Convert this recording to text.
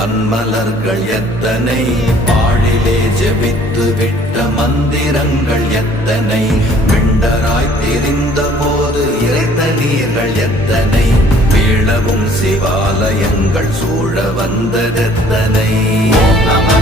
பன்மலர்கள் எத்தனை, பாழிலே ஜெபித்து விட்ட மந்திரங்கள் எத்தனை, விண்டராய் தெரிந்த போது இறைத்த நீர்கள் எத்தனை, வீழவும் சிவாலயங்கள் சூழ வந்ததெத்தனை. ஓம் நம